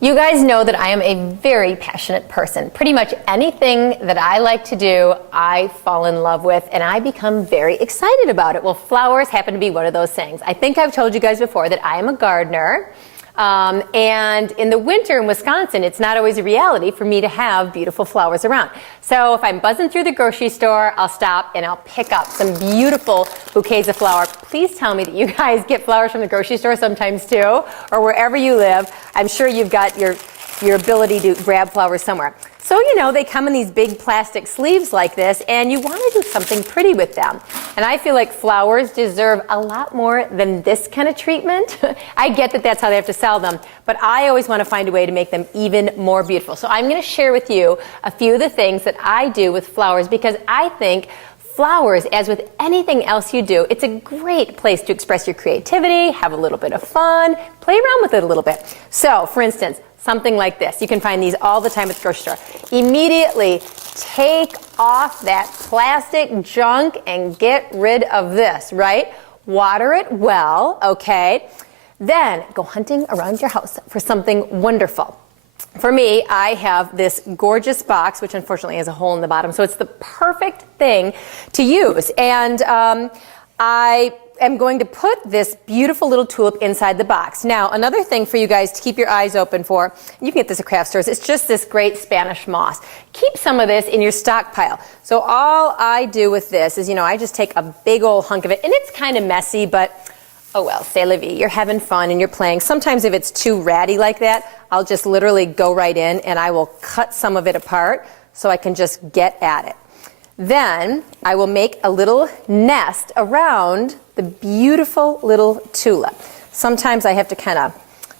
You guys know that I am a very passionate person. Pretty much anything that I like to do, I fall in love with, and I become very excited about it. Well, flowers happen to be one of those things. I think I've told you guys before that I am a gardener. And in the winter in Wisconsin, it's not always a reality for me to have beautiful flowers around. So if I'm buzzing through the grocery store, I'll stop and I'll pick up some beautiful bouquets of flowers. Please tell me that you guys get flowers from the grocery store sometimes too, or wherever you live. I'm sure you've got your ability to grab flowers somewhere. So, you know, they come in these big plastic sleeves like this, and you want to do something pretty with them. And I feel like flowers deserve a lot more than this kind of treatment. I get that that's how they have to sell them, but I always want to find a way to make them even more beautiful. So I'm going to share with you a few of the things that I do with flowers, because I think flowers, as with anything else you do, it's a great place to express your creativity, have a little bit of fun, play around with it a little bit. So, for instance, something like this. You can find these all the time at the grocery store. Immediately take off that plastic junk and get rid of this, right? Water it well, okay? Then go hunting around your house for something wonderful. For me, I have this gorgeous box, which unfortunately has a hole in the bottom, so it's the perfect thing to use. And I am going to put this beautiful little tulip inside the box. Now, another thing for you guys to keep your eyes open for, you can get this at craft stores, it's just this great Spanish moss. Keep some of this in your stockpile. So all I do with this is, you know, I just take a big old hunk of it, and it's kind of messy, but oh well, c'est la vie. You're having fun and you're playing. Sometimes if it's too ratty like that, I'll just literally go right in and I will cut some of it apart so I can just get at it. Then I will make a little nest around the beautiful little tulip. Sometimes I have to kind of,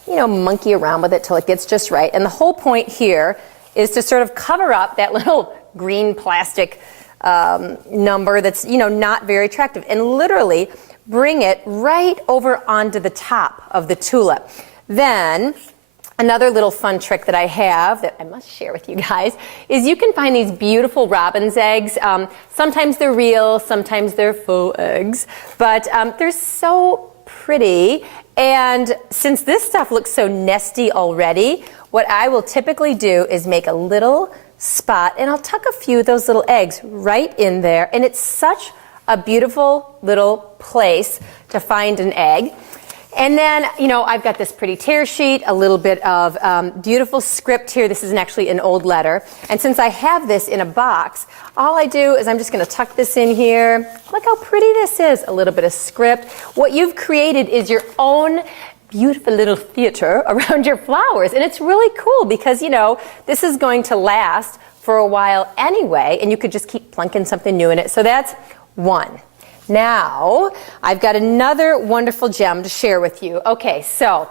you know, monkey around with it till it gets just right. And the whole point here is to sort of cover up that little green plastic number that's, you know, not very attractive, and literally bring it right over onto the top of the tulip. Then another little fun trick that I have that I must share with you guys is you can find these beautiful robin's eggs. Sometimes they're real, sometimes they're faux eggs, but they're so pretty. And since this stuff looks so nesty already, what I will typically do is make a little spot, and I'll tuck a few of those little eggs right in there, and it's such a beautiful little place to find an egg. And then, you know, I've got this pretty tear sheet, a little bit of beautiful script here. This is actually an old letter. And since I have this in a box, all I do is I'm just going to tuck this in here. Look how pretty this is. A little bit of script. What you've created is your own beautiful little theater around your flowers. And it's really cool because, you know, this is going to last for a while anyway, and you could just keep plunking something new in it. So that's one. Now, I've got another wonderful gem to share with you. Okay, so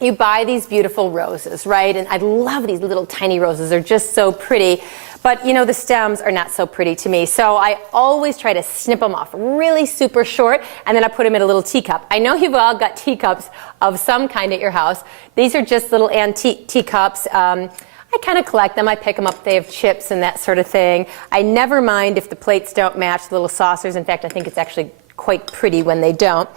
you buy these beautiful roses, right? And I love these little tiny roses. They're just so pretty. But, you know, the stems are not so pretty to me. So I always try to snip them off really super short, and then I put them in a little teacup. I know you've all got teacups of some kind at your house. These are just little antique teacups. I kind of collect them. I pick them up. They have chips and that sort of thing. I never mind if the plates don't match the little saucers. In fact, I think it's actually quite pretty when they don't.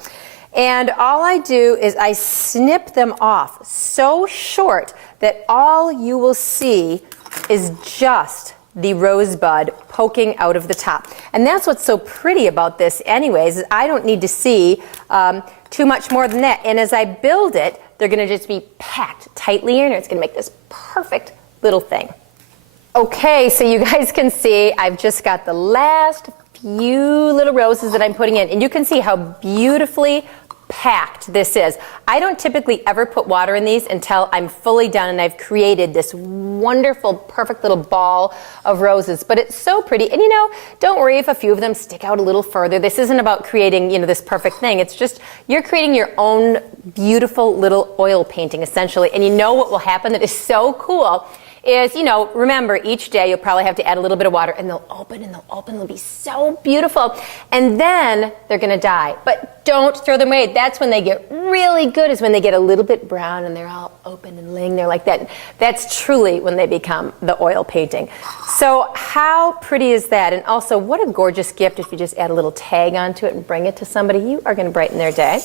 And all I do is I snip them off so short that all you will see is just the rosebud poking out of the top. And that's what's so pretty about this anyways, is I don't need to see too much more than that. And as I build it, they're going to just be packed tightly in, and it's going to make this perfect little thing. Okay, so you guys can see I've just got the last few little roses that I'm putting in, and you can see how beautifully packed this is. I don't typically ever put water in these until I'm fully done and I've created this wonderful, perfect little ball of roses. But it's so pretty. And you know, don't worry if a few of them stick out a little further. This isn't about creating, you know, this perfect thing. It's just you're creating your own beautiful little oil painting, essentially. And you know what will happen that is so cool is, you know, remember each day you'll probably have to add a little bit of water, and they'll open and they'll open. They'll be so beautiful. And then they're going to die. But don't throw them away. That's when they get really good, is when they get a little bit brown and they're all open and laying there like that. That's truly when they become the oil painting. So how pretty is that? And also, what a gorgeous gift if you just add a little tag onto it and bring it to somebody. You are going to brighten their day.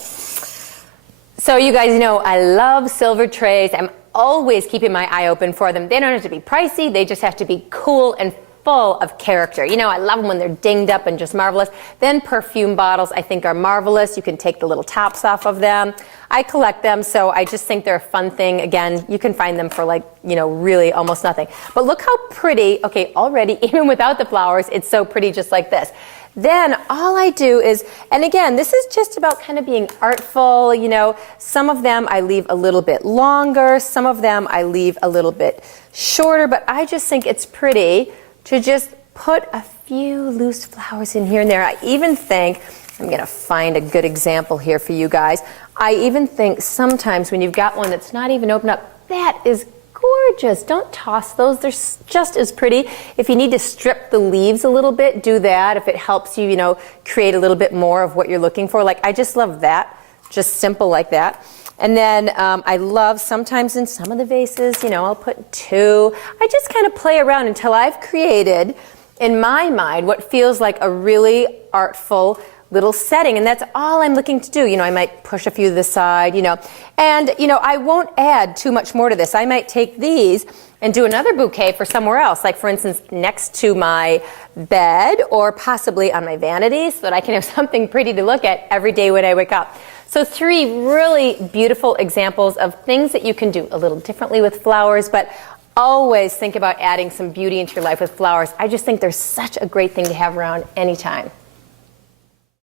So you guys know I love silver trays. I'm always keeping my eye open for them. They don't have to be pricey. They just have to be cool and full of character. You know, I love them when they're dinged up and just marvelous. Then perfume bottles, I think, are marvelous. You can take the little tops off of them. I collect them, so I just think they're a fun thing. Again, you can find them for like, you know, really almost nothing. But look how pretty, okay, already, even without the flowers, it's so pretty just like this. Then all I do is, and again, this is just about kind of being artful, you know, some of them I leave a little bit longer, some of them I leave a little bit shorter, but I just think it's pretty to just put a few loose flowers in here and there. I even think, I'm going to find a good example here for you guys. I even think sometimes when you've got one that's not even opened up, that is gorgeous. Don't toss those. They're just as pretty. If you need to strip the leaves a little bit, do that. If it helps you, you know, create a little bit more of what you're looking for. Like, I just love that. Just simple like that. And then I love sometimes in some of the vases, you know, I'll put 2. I just kind of play around until I've created, in my mind, what feels like a really artful little setting. And that's all I'm looking to do. You know, I might push a few to the side, you know. And, you know, I won't add too much more to this. I might take these and do another bouquet for somewhere else. Like, for instance, next to my bed or possibly on my vanity so that I can have something pretty to look at every day when I wake up. So 3 really beautiful examples of things that you can do a little differently with flowers, but always think about adding some beauty into your life with flowers. I just think they're such a great thing to have around anytime.